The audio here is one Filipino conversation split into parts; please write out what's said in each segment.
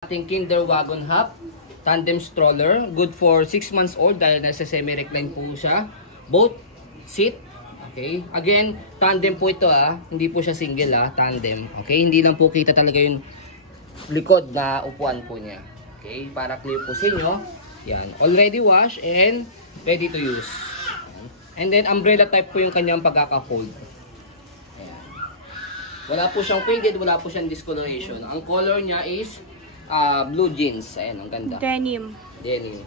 Ating Kinder Wagon Hub tandem stroller, good for 6 months old dahil nasa semi-recline po siya. Both seat. Okay? Again, tandem po ito hindi po siya single tandem. Okay? Hindi lang po kita talaga yung likod na upuan po niya. Okay? Para clear po sa inyo. Yan. Already washed and ready to use. And then umbrella type po yung kanyang pagkaka-fold. Wala po siyang faded, wala po siyang discoloration. Ang color niya is blue jeans. Ayan, ang ganda. Denim. Denim.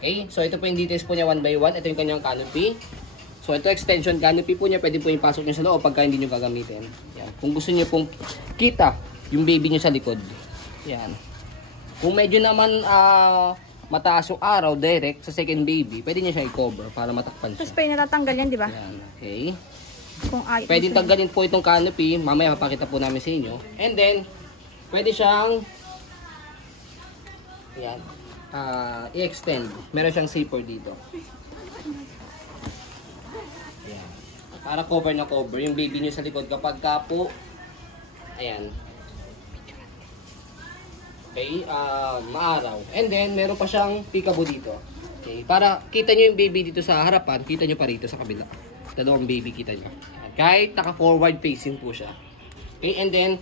Okay, so ito po yung details po niya one by one. Ito yung kanyang canopy. So ito extension canopy po niya. Pwede po yung pasok niyo sa loob pagka hindi niyo gagamitin. Yan. Kung gusto niyo pong kita yung baby niyo sa likod. Yan. Kung medyo naman mataas yung araw direct sa second baby, pwede niyo siya i-cover para matakpan siya. Tapos pa yung natatanggal yan, di ba? Yan. Okay. Kung pwede tanggalin po itong canopy. Mamaya mapakita po namin sa inyo. And then, pwede siyang yan, i-extend. Meron siyang zipper dito. Yan. Para cover na cover yung baby niyo sa likod kapag ka po ayan. Okay, maaraw. And then, meron pa siyang peekaboo dito. Okay, para kita niyo yung baby dito sa harapan, kita niyo pa rito sa kabila. Dalawang baby kita niyo. Kahit naka-forward facing po siya. Okay, and then,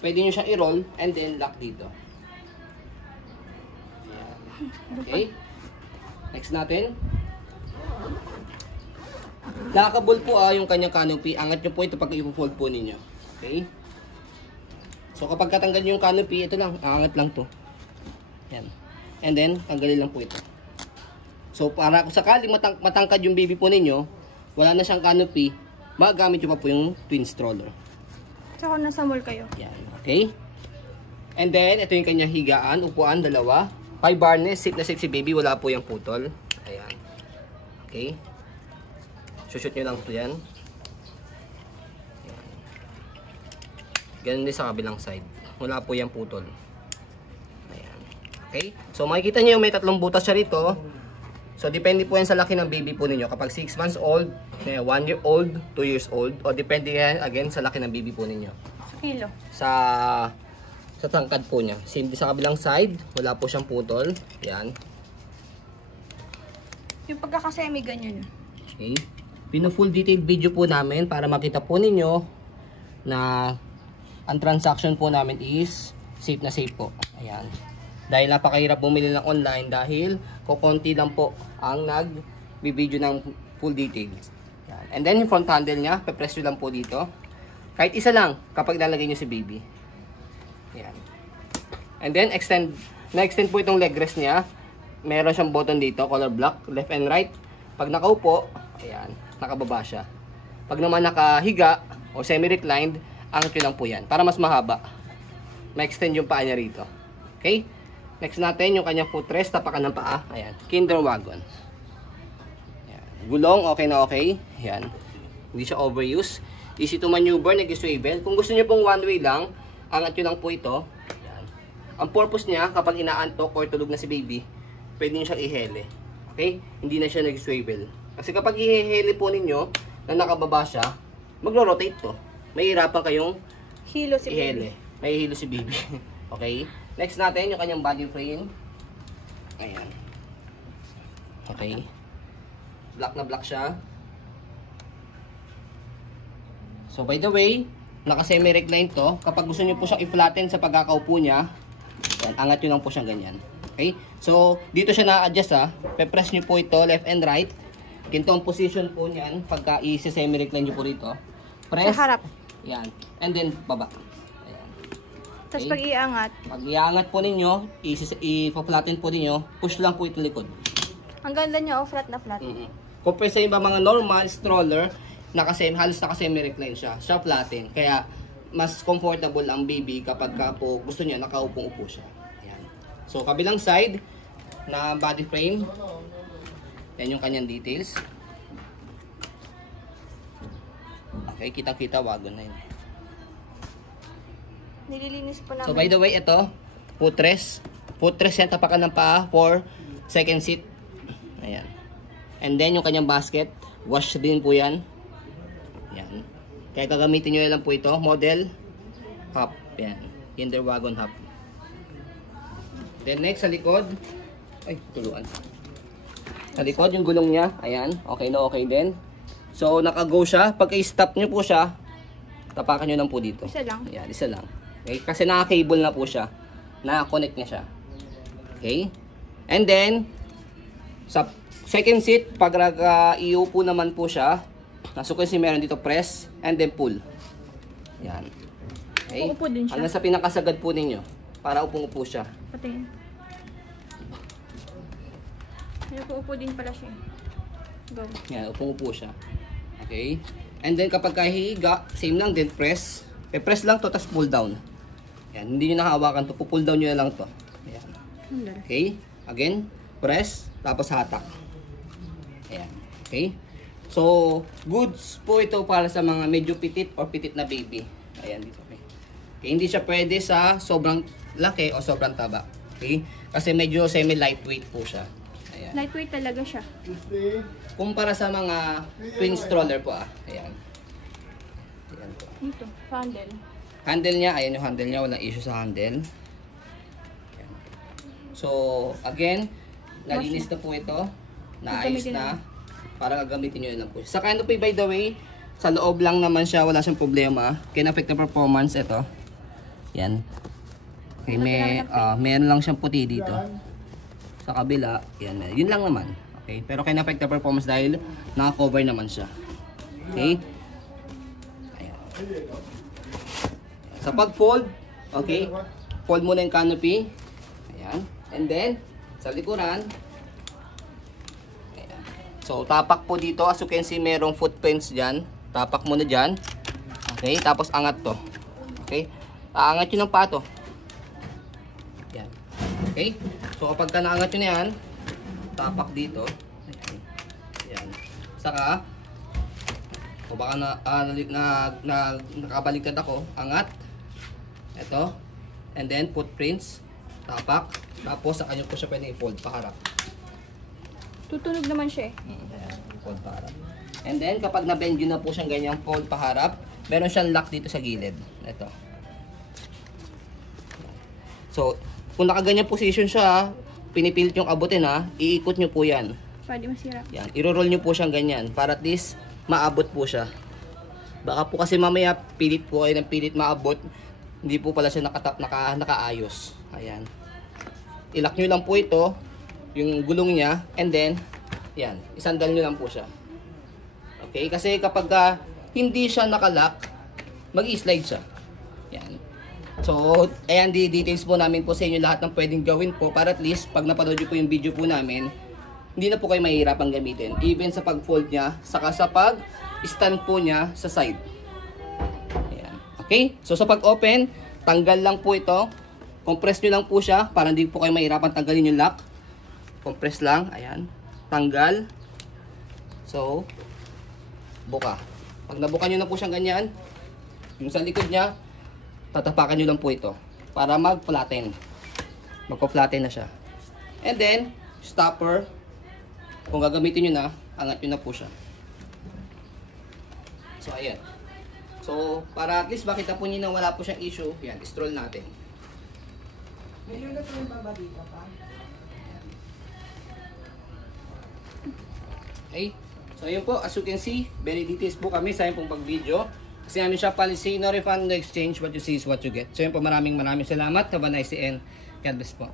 pwede niyo siyang i-roll and then lock dito. Okay. Next natin. Lockable po yung kanyang canopy. Angat nyo po ito pag i-fold po ninyo. Okay. So kapag katanggal nyo yung canopy, ito lang. Angat lang to. Yan. And then, tanggalin lang po ito. So para kung sakaling matangkad yung baby po ninyo, wala na siyang canopy, magagamit nyo pa po yung twin stroller. Tsaka nasa mall kayo. Yan. Okay. And then, ito yung kanyang higaan. Upuan, dalawa. 5 harness, safe na safe si baby, wala po yung putol. Ayan. Okay. Shoot nyo lang ito yan. Ayan. Ganun din sa kabilang side. Wala po yung putol. Ayan. Okay. So makikita nyo may tatlong butas siya rito. So depende po yan sa laki ng baby po ninyo. Kapag 6 months old, 1 year old, 2 years old, o depende yan again sa laki ng baby po ninyo. Kilo. Sa tangkad po niya. Same sa kabilang side, wala po siyang putol. Yan. Yung pagkakasemi ganyan. Okay. Pino-full detailed video po namin para makita po ninyo na ang transaction po namin is safe na safe po. Ayan. Dahil napakahirap bumili ng online dahil kukunti lang po ang nag-video ng full details. Yan. And then yung front handle niya, pe-press nyo lang po dito. Kahit isa lang kapag lalagay nyo si baby. Ayan. And then, na-extend po itong leg rest niya. Meron siyang button dito, color block, left and right. Pag nakaupo, ayan, nakababa siya. Pag naman nakahiga o semi-reclined, angat nyo lang po yan. Para mas mahaba. Ma-extend yung paa niya rito. Okay? Next natin, yung kanyang footrest, tapakan ng paa. Ayan, Kinder Wagon. Ayan. Gulong, okay na okay. Ayan. Hindi siya overuse. Easy to maneuver, nag-swivel. Kung gusto niyo pong one way lang, angat nyo lang po ito. Yan. Ang purpose niya, kapag inaantok or tulog na si baby, pwede nyo siyang ihele. Okay? Hindi na siya nag-swivel. Kasi kapag ihele po ninyo, na nakababa siya, magro-rotate to. Mahirapan kayong Hilo si ihele. baby. May hilo si baby. Okay? Next natin, yung kanyang body frame. Ayan. Okay. Black na black siya. So, by the way, naka-semi-recline to. Kapag gusto niyo po siyang i-flatten sa pagkakaupo niya, yan, angat nyo lang po siyang ganyan. Okay? So, dito siya na-adjust Pe-press nyo po ito, left and right. Ganito ang position po niyan, pagka i-semi-recline nyo po rito. Press. Sa harap. Yan. And then, baba. Ayan. Tapos pag iangat. Pag iangat po ninyo, i-flatten po ninyo, push lang po ito likod. Ang ganda niya, flat na flat. Compare sa iba mga normal stroller, halos naka-semi-recline siya. Siya flatten. Kaya, mas comfortable ang baby kapag po gusto niya nakaupong-upo siya. Ayan. So, kabilang side na body frame. Yan yung kanyang details. Okay, kitang-kita, wagon na yun. Nililinis po namin. So, by the way, ito, footrest. Footrest yan, tapakan ng paa for second seat. Ayan. And then, yung kanyang basket. Wash din po yan. Yan. Kaya gagamitin nyo lang po ito. Model Hub. Yan. Kinder Wagon Hub. Then next, sa likod. Ay, tuluan. Sa likod, yung gulong niya. Ayan, okay na okay din. So, naka-go siya. Pagka i-stop nyo po siya, tapakan nyo lang po dito. Isa lang. Ayan, isa lang. Okay? Kasi naka-cable na po siya. Naka-connect niya siya. Okay? And then, sa second seat, pag iupo naman po siya, nasukunsi meron dito press, and then pull. Ayan. Okay? Uupo din siya. Hanggang sa pinakasagad po ninyo. Para upong-upo siya. Patingin. Upo din pala siya. Go. Yan, upong-upo siya. Okay? And then kapag kahihiga, same lang din, press. Press lang to, tapos pull down. Yan, hindi nyo nakahawakan to, pull down nyo na lang to. Ayan. Okay? Again, press, tapos hatak. Ayan. Okay? So, goods po ito para sa mga medyo pitit or pitit na baby. Ayan, dito. Okay? Okay, hindi siya pwede sa sobrang laki o sobrang taba. Okay? Kasi medyo semi-lightweight po siya. Ayan. Lightweight talaga siya. Kumpara sa mga twin stroller po Ayan. Ayan po. Dito, handle. Handle niya, ayan yung handle niya, walang issue sa handle. Ayan. So, again, nalinis na po ito. Naayos na. Para gagamitin nyo lang po. Sa canopy, by the way, sa loob lang naman siya, wala siyang problema. Can-affect na performance ito. Yan. Okay, meron lang siyang puti dito. Sa kabila, yan. Yun lang naman. Okay, pero can-affect na performance dahil naka-cover naman siya. Okay? Ayan. Sa pag-fold, okay, fold muna yung canopy. Ayan. And then, sa likuran, ayan. So, tapak po dito. As you can see, merong footprints dyan. Tapak muna dyan. Okay, tapos angat to. Okay, aangat yun ng pato. Yan. Okay, so kapag ka naangat yun na yan, tapak dito. Ayan. Yan. Saka, o baka nakabaliktad ako, angat. Ito. And then, footprints. Tapak. Tapos, saka nyo po siya pwede i-fold paharap. Tutunog naman siya eh. Ayan, fold paharap. And then, kapag na-bend yun na po siyang ganyang fold paharap, meron siyang lock dito sa gilid. Ito. So, kung nakaganyan position siya, pinipilit yung abutin iikot nyo po yan. Pwede masira. Yan, iro-roll nyo po siyang ganyan para at least maabot po siya. Baka po kasi mamaya pilit po ay ng pilit maabot, hindi po pala siya nakaayos. Ayan. Ilock nyo lang po ito, yung gulong niya, and then, yan, isandal nyo lang po siya. Okay, kasi kapag hindi siya nakalock, mag-i-slide siya. Yan. So, ayan, details po namin po sa inyo lahat ng pwedeng gawin po para at least pag napanood nyo po yung video po namin, hindi na po kayo mahihirapan gamitin. Even sa pag-fold niya, saka sa pag-stand po niya sa side. Ayan. Okay? So, sa pag-open, tanggal lang po ito. Compress nyo lang po siya para hindi po kayo mahihirapan tanggalin yung lock. Compress lang. Ayan. Tanggal. So, buka. Pag nabuka nyo na po siyang ganyan, yung sa likod niya, tatapakan nyo lang po ito para mag-flatten. Magpa-flatten na siya. And then, stopper. Kung gagamitin nyo na, angat nyo na po siya. So, ayan. So, para at least makita po nyo na wala po siyang issue, yan, stroll natin. May unit po yung babadita pa. Okay. So, ayun po, as you can see, very details po kami sa pong pag-video. Kasi namin siya policy, no refund, no exchange, what you see is what you get. So, yun po, maraming salamat. Have a nice day and God bless po.